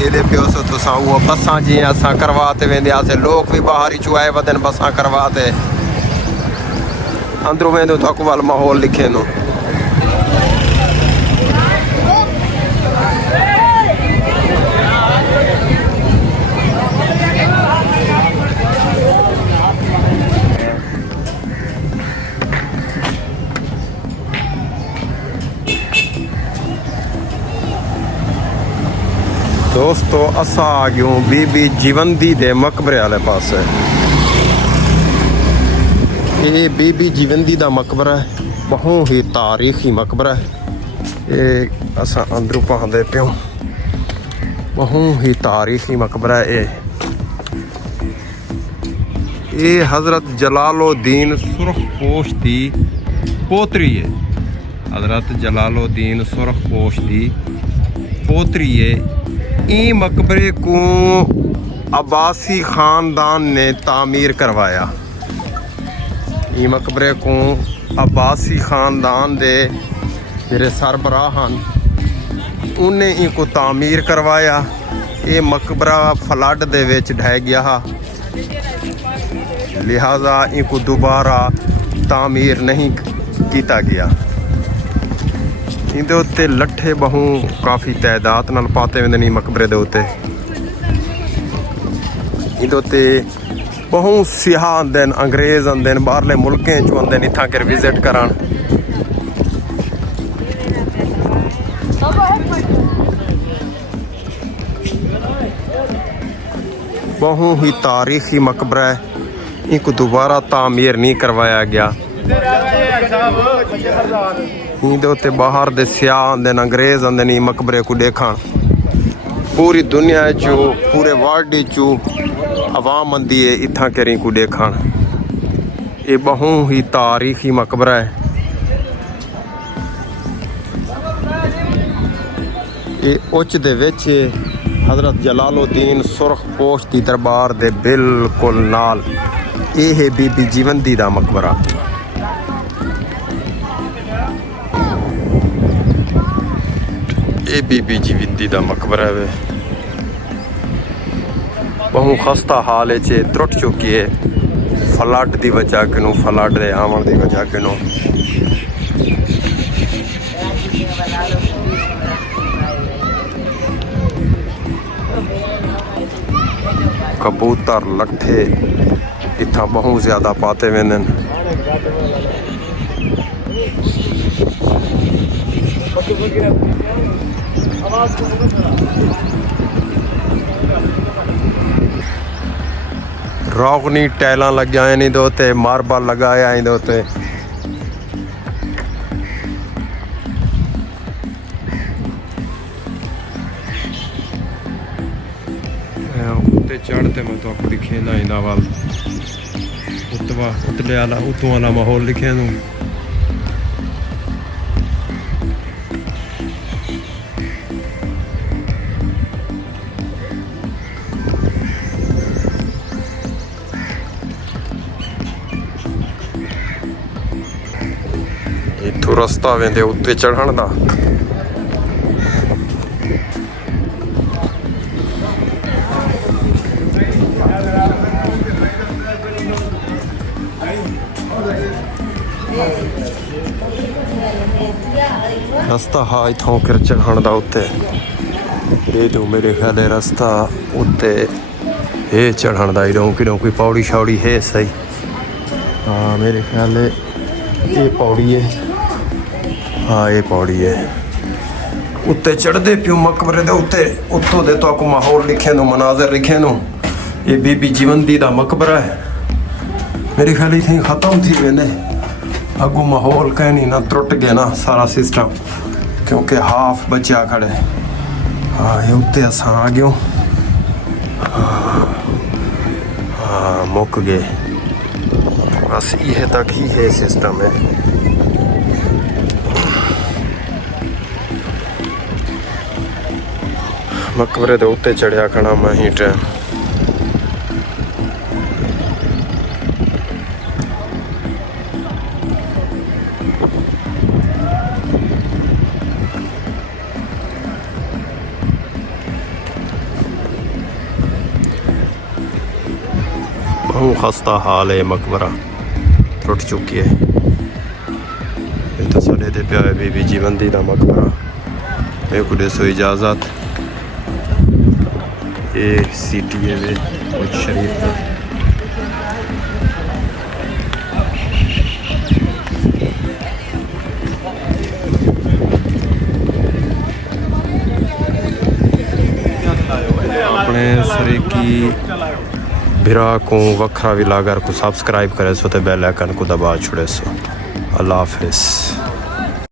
ये पियो सो तुसां उहो बसां जीअं असां करवा ते वेंदासीं लोग भी बाहर ही चुआए वधनि बसां करवा ते अंदरूं वेंदो त अकवाल माहौल लिखेंदो। दोस्तों असा आ गयूं बीबी जीवंदी दे मकबरे वाले पास। ये बीबी जीवंदी दा मकबरा है, बहुत ही तारीखी मकबरा है। ये असा अंदरों पांदे प्यों, बहुत ही तारीखी मकबरा है। ये हज़रत जलालुद्दीन सुरखपोश दी पोतरी है। हज़रत जलालुद्दीन सुरखपोश दी पोतरी है। ई मकबरे को अब्बासी ख़ानदान ने तामीर करवाया। ई मकबरे को अब्बासी ख़ानदान दे जेरे सरबराह हैं उन्हें इनको तामीर करवाया। ये मकबरा फ्लड दे विच ढह गया हा, लिहाजा इनको दोबारा तामीर नहीं किया गया। इहदे उत्ते लट्ठे बहु काफ़ी तादाद नाल पाते वेंदे ने मकबरे दे उत्ते। इहदे उत्ते बहु सियाह आंदे न, अंग्रेज़ आंदे न, बाहरले मुल्कें चों आंदे न इत्थां कर विजिट करन। बहु ही तारीखी मकबरा है, इनको दोबारा तामीर नहीं करवाया गया। इहदे उत्ते बाहर दे सियाह आंदे न, अंग्रेज़ आंदे न मकबरे को देखण। पूरी दुनिया चो पूरे वर्ल्ड चो अवाम आंदी है इत्थां करी को देखण। ये बहु ही तारीखी मकबरा है। ये उच दे विच हज़रत जलालुद्दीन सुरखपोश दी दरबार दे बिल्कुल नाल ये है बीबी जीवंदी दा मकबरा। ये बीबी जीवंदी दा मकबरा है। बहु खस्ता हाल च त्रुट चुकी है फ्लड की वजह कनों, फ्लड के आवन की वजह कनों। कबूतर लट्ठे इतना बहुत ज़्यादा पाते वेंदे न। रोगनी टाइलां लग्या इहदे उत्ते, मार्बल लगाया इहदे उत्ते। उत्ते चढ़ते मैं तो दिखेंदा इंदा वाल उतले वाला उतों वाला माहौल लिखे दूँ। इथों रस्ता वेंदे उत्ते चढ़न दा। रस्ता हा इथों कर चढ़न दा उत्ते। ये तो मेरे ख्याल है रस्ता उत्ते ये चढ़न दा इधों किधों कोई पौड़ी शौड़ी है सही। हाँ मेरे ख्याल है ये पौड़ी है। हाँ ये पौड़ी है। उत्ते चढ़ते प्यो मकबरे दे उत्ते उत्तों दे तो माहौल लिखे नो, मनाजर लिखे नो। ये बीबी जीवंदी दा मकबरा है। मेरे ख्याल इतनी ख़त्म थी वेंदे अगू माहौल कहीं नहीं ना, त्रुट गया ना सारा सिस्टम क्योंकि हाफ बचा खड़े। हाँ ये उत्ते असां आ गयो। हाँ मुक गए बस, ये तक ही है सिस्टम है। मकबरे दे उत्ते चढ़िया खड़ा मैं ही ट्रेन। वो खस्ता हाल है मकबरा टुट चुकी है। तो साढ़े दे प्या बीबी जीवंती का मकबरा मेरे को दसो इजाज़त। ये CTA वे कुछ शरीफ अपने सरीकी भिरा को वखरा भी लागर को सब्सक्राइब करे सो तो बेल आइकन को दबा छुड़े सो। अल्लाह हाफिज़।